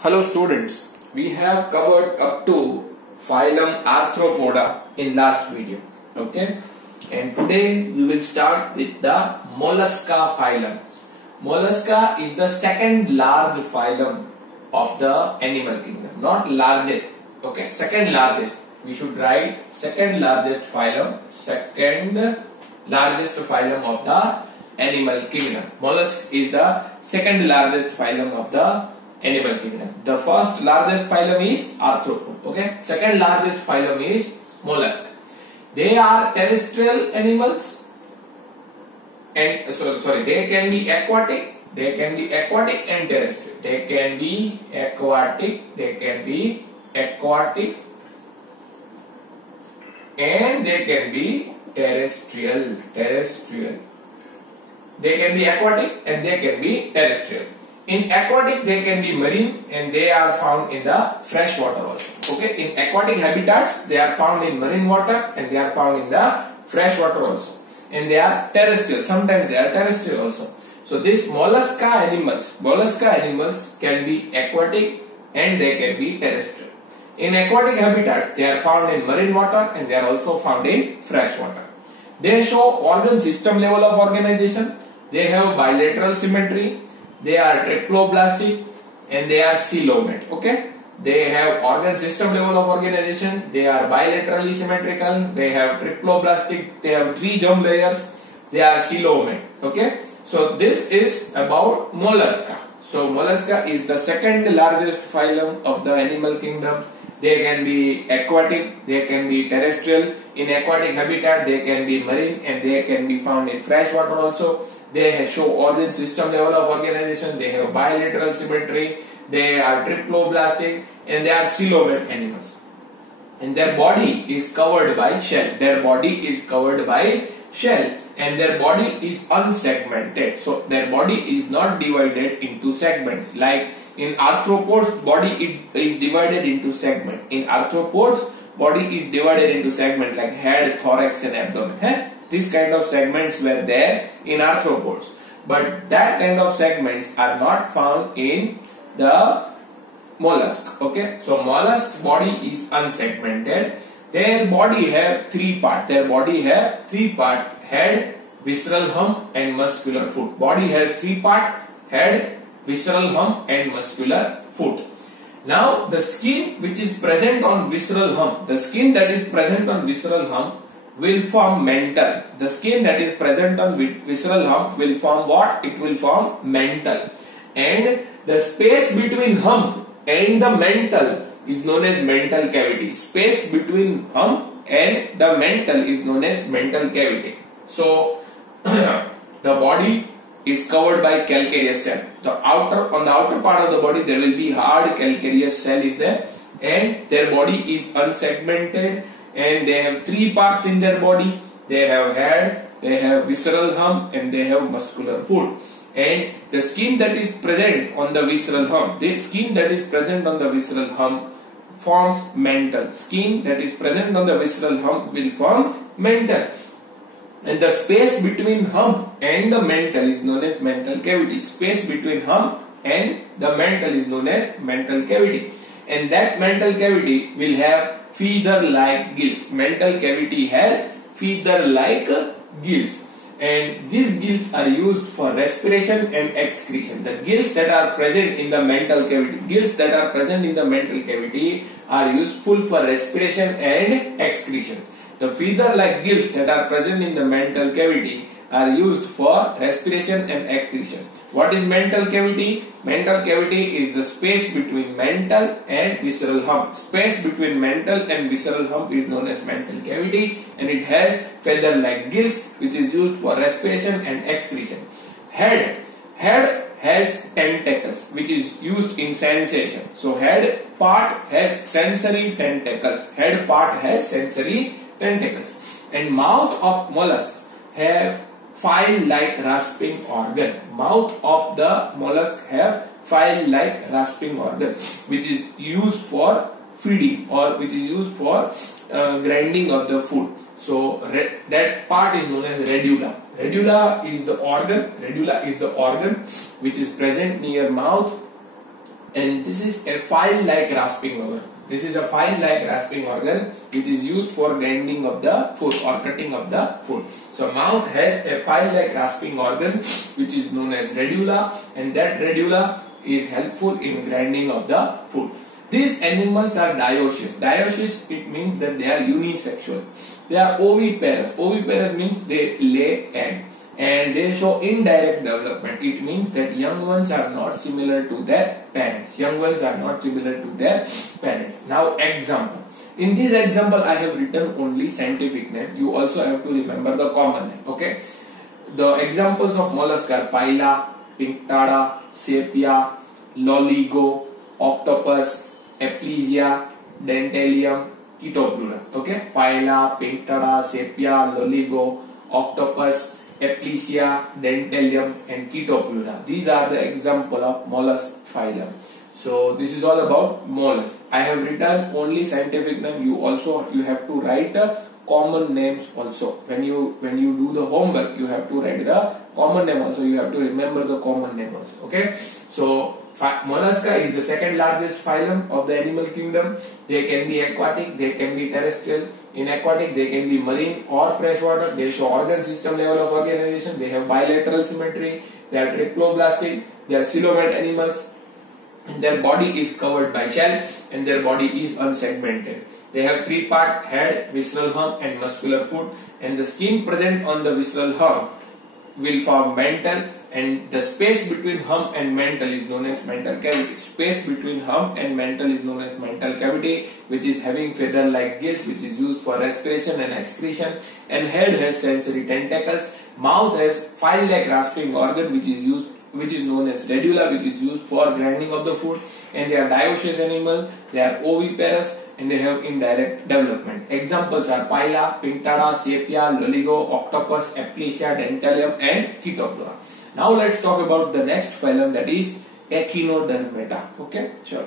Hello students, we have covered up to phylum Arthropoda in last video, okay? And today we will start with the Mollusca phylum. Mollusca is the second large phylum of the animal kingdom, not largest, okay? Second largest. We should write second largest phylum, second largest phylum of the animal kingdom. Mollusk is the second largest phylum of the animal kingdom. The first largest phylum is Arthropod. Okay. Second largest phylum is mollusk. They are terrestrial animals, and they can be aquatic. They can be aquatic and terrestrial. They can be aquatic. They can be aquatic, and they can be terrestrial. They can be aquatic and they can be terrestrial. In aquatic, they can be marine and they are found in the fresh water also. Okay, in aquatic habitats, they are found in marine water and they are found in the fresh water also. And they are terrestrial. Sometimes they are terrestrial also. So these mollusca animals can be aquatic and they can be terrestrial. In aquatic habitats, they are found in marine water and they are also found in fresh water. They show organ system level of organization. They have bilateral symmetry. They are triploblastic and they are coelomate. Okay, they have organ system level of organization. They are bilaterally symmetrical. They have triploblastic. They have 3 germ layers. They are coelomate. Okay, so this is about mollusca. So mollusca is the second largest phylum of the animal kingdom. They can be aquatic. They can be terrestrial. In aquatic habitat, they can be marine and they can be found in fresh water also. They show organ system level of organization. They have bilateral symmetry. They are triploblastic and they are coelomate animals. And their body is covered by shell. Their body is covered by shell and their body is unsegmented. So their body is not divided into segments. Like in arthropods, body is divided into segment. In arthropods, body is divided into segment like head, thorax and abdomen. This kind of segments were there in arthropods, but that kind of segments are not found in the mollusk. Okay, so mollusk body is unsegmented. Their body have 3 parts. Their body have 3 parts: head, visceral hump, and muscular foot. Body has 3 parts: head, visceral hump, and muscular foot. Now, the skin which is present on visceral hump, will form mantle. The skin that is present on visceral hump will form what? It will form mantle. And the space between hump and the mantle is known as mantle cavity. Space between hump and the mantle is known as mantle cavity. So, the body is covered by calcareous cell. On the outer part of the body there will be hard calcareous cell is there, and their body is unsegmented. And they have 3 parts in their body. They have head, they have visceral hump, and they have muscular foot. And the skin that is present on the visceral hump, forms mantle. Skin that is present on the visceral hump will form mantle. And the space between hump and the mantle is known as mantle cavity. Space between hump and the mantle is known as mantle cavity. And that mantle cavity will have feather-like gills. Mantle cavity has feather-like gills, and these gills are used for respiration and excretion. The gills that are present in the mantle cavity, are useful for respiration and excretion. The feather-like gills that are present in the mantle cavity are used for respiration and excretion. What is mantle cavity? Mantle cavity is the space between mantle and visceral hump. Space between mantle and visceral hump is known as mantle cavity, and it has feather-like gills which is used for respiration and excretion. Head has tentacles which is used in sensation. So head part has sensory tentacles. And mouth of mollusks have file-like rasping organ. Mouth of the mollusk have file-like rasping organ, which is used for feeding or which is used for grinding of the food. So that part is known as radula. Radula is the organ which is present near mouth and this is a file-like rasping organ. This is a file-like rasping organ which is used for grinding of the food or cutting of the food. So mouth has a file-like rasping organ which is known as radula, and that radula is helpful in grinding of the food. These animals are dioecious. Dioecious, it means that they are unisexual. They are oviparous. Oviparous means they lay egg. And they show indirect development. It means that young ones are not similar to their parents. Young ones are not similar to their parents. Now example. In this example I have written only scientific name. You also have to remember the common name. Okay. The examples of mollusk are Pila, Pinctada, Sepia, Loligo, Octopus, Aplysia, Dentalium, Chaetoplura. Okay. Pila, Pinctada, Sepia, Loligo, Octopus, Aplysia, Dentalium and Chaetoplura. These are the example of mollusk phylum. So this is all about mollusk. I have written only scientific name. You have to write common names also. When you do the homework, you have to write the common name also. You have to remember the common name also. Okay. So Mollusca is the second largest phylum of the animal kingdom. They can be aquatic, they can be terrestrial. In aquatic, they can be marine or freshwater. They show organ system level of organization. They have bilateral symmetry. They are triploblastic. They are coelomate animals. And their body is covered by shell, and their body is unsegmented. They have three-part head, visceral hump, and muscular foot. And the skin present on the visceral hump will form mantle, and the space between hump and mantle is known as mantle cavity. Space between hump and mantle is known as mantle cavity, which is having feather-like gills, which is used for respiration and excretion. And head has sensory tentacles. Mouth has file-like rasping organ, which is known as radula, which is used for grinding of the food. And they are dioecious animals. They are oviparous, and they have indirect development. Examples are Pila, Pinctada, Sepia, Loligo, Octopus, Aplysia, Dentalium and Chaetoplura. Now let's talk about the next phylum, that is Echinodermata. Okay, sure.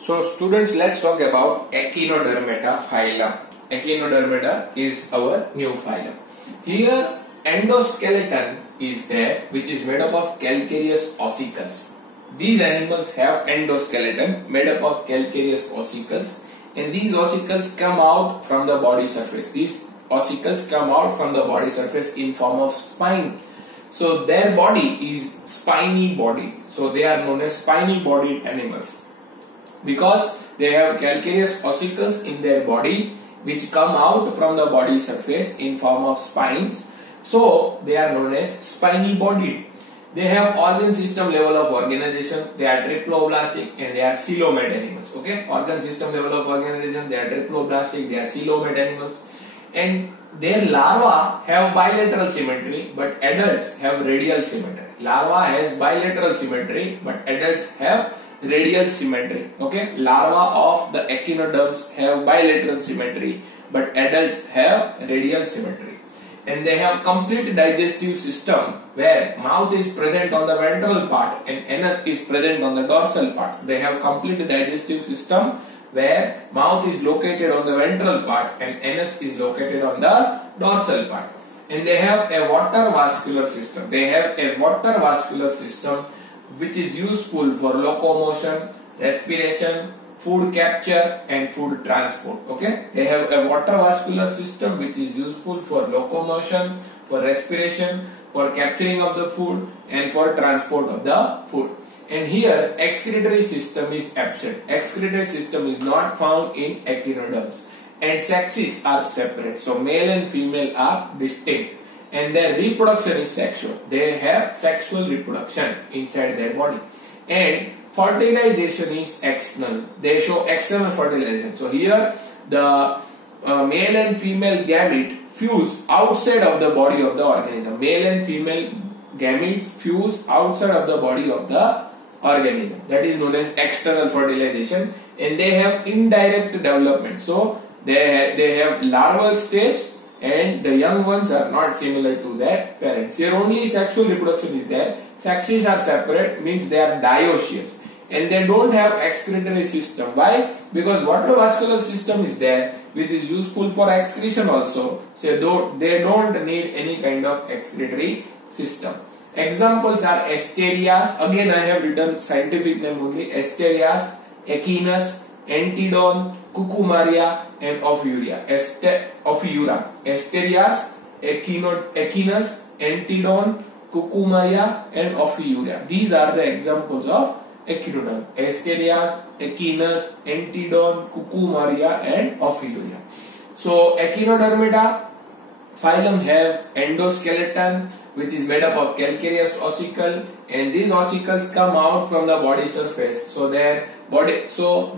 So students, let's talk about Echinodermata phylum. Echinodermata is our new phylum. Here endoskeleton is there, which is made up of calcareous ossicles. These animals have endoskeleton made up of calcareous ossicles, and these ossicles come out from the body surface. These ossicles come out from the body surface in form of spine. So their body is spiny body. So they are known as spiny bodied animals because they have calcareous ossicles in their body which come out from the body surface in form of spines. So they are known as spiny bodied. They have organ system level of organization. They are triploblastic and they are coelomate animals. Okay, organ system level of organization. They are triploblastic. They are coelomate animals, and their larvae have bilateral symmetry, but adults have radial symmetry. Larva has bilateral symmetry, but adults have radial symmetry. Okay, larvae of the echinoderms have bilateral symmetry, but adults have radial symmetry. And they have complete digestive system where mouth is present on the ventral part and anus is present on the dorsal part. They have complete digestive system where mouth is located on the ventral part and anus is located on the dorsal part. And they have a water vascular system. They have a water vascular system which is useful for locomotion, respiration, food capture and food transport. Okay, they have a water vascular system which is useful for locomotion, for respiration, for capturing of the food and for transport of the food. And here excretory system is absent. Excretory system is not found in echinoderms, and sexes are separate. So male and female are distinct, and their reproduction is sexual. They have sexual reproduction inside their body, and fertilization is external. They show external fertilization. So here the male and female gamete fuse outside of the body of the organism. Male and female gametes fuse outside of the body of the organism. That is known as external fertilization, and they have indirect development. So they have larval stage, and the young ones are not similar to their parents. Here only sexual reproduction is there. Sexes are separate, means they are dioecious. And they don't have excretory system. Why? Because water vascular system is there, which is useful for excretion also. So they don't need any kind of excretory system. Examples are Asterias. Again, I have written scientific name only. Asterias, Echinus, Antedon, Cucumaria, and Ophiuria. Asterias, Echinus, Antedon, Cucumaria, and Ophiuria. These are the examples of Echinoderm. Asterias, Echinus, Antedon, Cucumaria, and Ophiuria. So Echinodermata phylum have endoskeleton, which is made up of calcareous ossicle, and these ossicles come out from the body surface. So they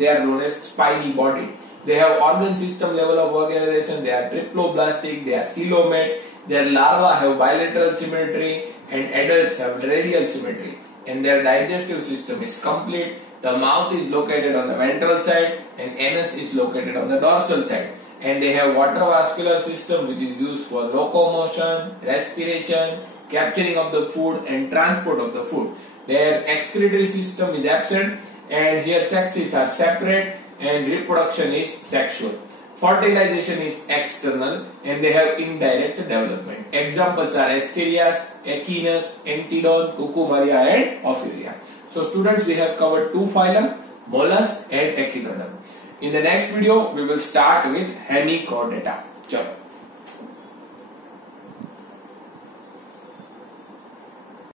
are known as spiny body. They have organ system level of organization. They are triploblastic. They are coelomate. Their larvae have bilateral symmetry, and adults have radial symmetry. And their digestive system is complete. The mouth is located on the ventral side, and anus is located on the dorsal side. And they have water-vascular system, which is used for locomotion, respiration, capturing of the food, and transport of the food. Their excretory system is absent, and here sexes are separate, and reproduction is sexual. Fertilization is external, and they have indirect development. Examples are Asterias, Echinus, Antedon, Cucumaria, and Ophiuria. So students, we have covered two phylum, mollusks and Echinoderm. In the next video, we will start with Hemichordata. Chalo.